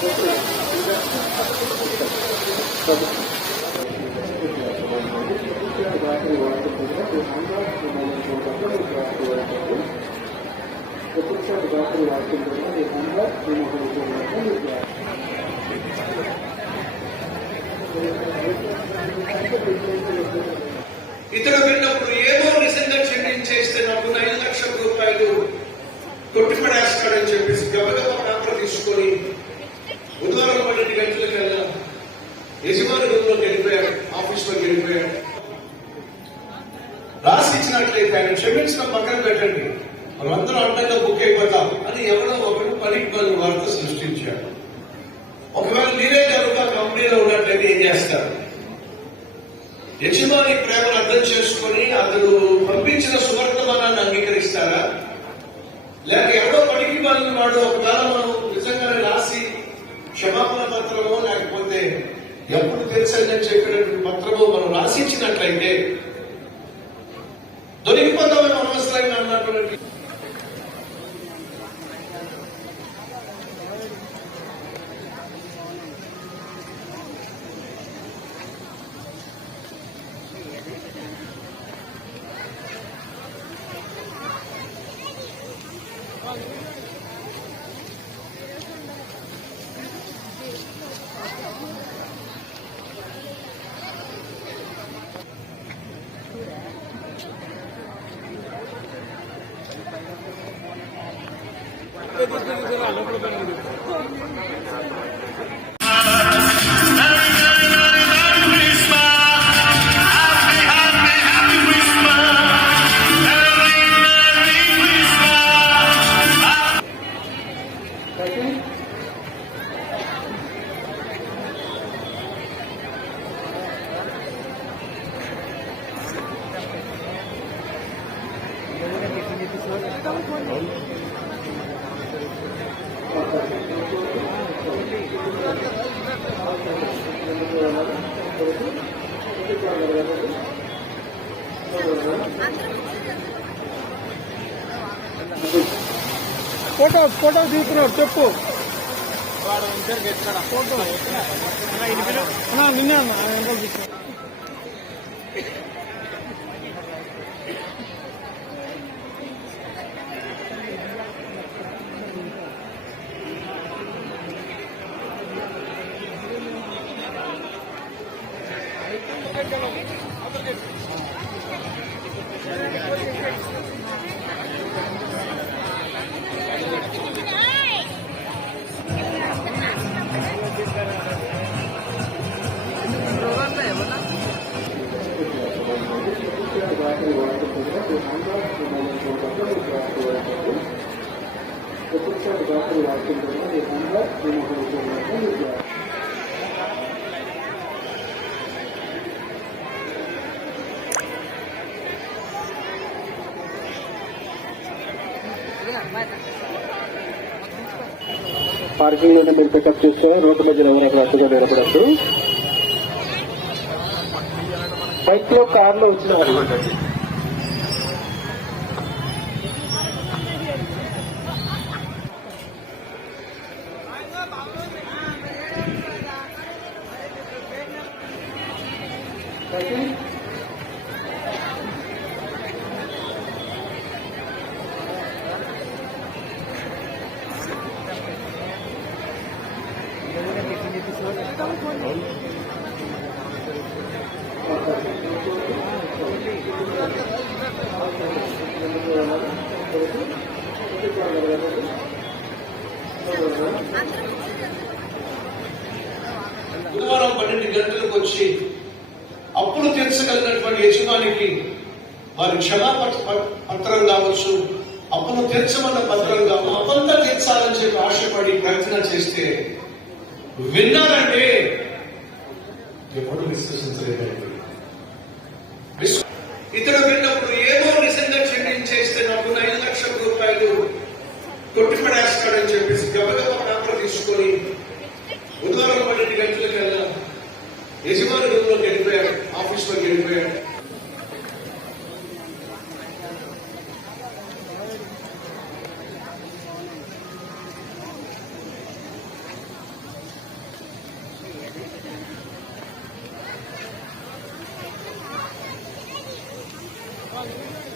ఇతడు విన్నప్పుడు ఏదో నిజంగా చెల్లించేస్తే నాకు 5 లక్షల రూపాయలు కొట్టిపడేస్తాడని చెప్పేసి గబగబా పేపర్ తీసుకొని బుధవారం 12 గంటలకల్లా యజమాని రూమ్లోకి వెళ్ళిపోయాడు, ఆఫీస్లోకి వెళ్ళిపోయాడు. రాసి ఇచ్చినట్లయితే ఆయన క్షమించడం పక్కన పెట్టండి, మనమందరూ అండంగా బుక్ అయిపోతాం అని ఎవరో ఒకరు పనికి వార్త సృష్టించాడు. ఒకవేళ మీరే కనుక కంపెనీలో ఉన్నట్లయితే ఏం చేస్తారు? యజమాని ప్రేమను అర్థం చేసుకుని అతడు పంపించిన సువర్తమానాన్ని అంగీకరిస్తారా? లేక ఎవరో పనికి మాలిన వాడు ఒకవేళ మనం నిజంగానే రాసి క్షమాపణ పత్రమో లేకపోతే ఎప్పుడు తెలుసని చెప్పినటువంటి పత్రమో మనం రాసిచ్చినట్లయితే దొరికిపోతామని అనవసరంగా అన్నటువంటి ఫోటో తీసుకున్నాడు చెప్పు. ఫోటో నిన్నే పార్కింగ్ లోనే మీరు పికప్ చేసుకొని రోడ్డు మధ్య ఎవరైనా అడ్డుగా నిలబడద్దు. బైక్ లో కార్ లో వచ్చిన బుధవారం 12 గంటలకు వచ్చి అప్పుడు తీర్చగలిగినటువంటి యజమానికి వారి క్షమాపత్రం కావచ్చు, అప్పును తీర్చమన్న పత్రం కావచ్చు, అప్పంతా తీర్చాలని చెప్పి ఆశపడి ప్రయత్నం చేస్తే విన్నారంటే ఎవరు విశ్వసించలేదండి. ఇతడు విన్నప్పుడు ఏదో నిజంగా చెల్లించేస్తే నాకు 5 లక్షల రూపాయలు కొట్టిపడేస్తాడని చెప్పేసి గబగబా పేపర్ తీసుకొని బుధవారం 12 గంటలకల్లా యజమాని రూమ్లోకి వెళ్ళిపోయాడు, ఆఫీస్లోకి వెళ్ళిపోయాడు. వాళ్ళు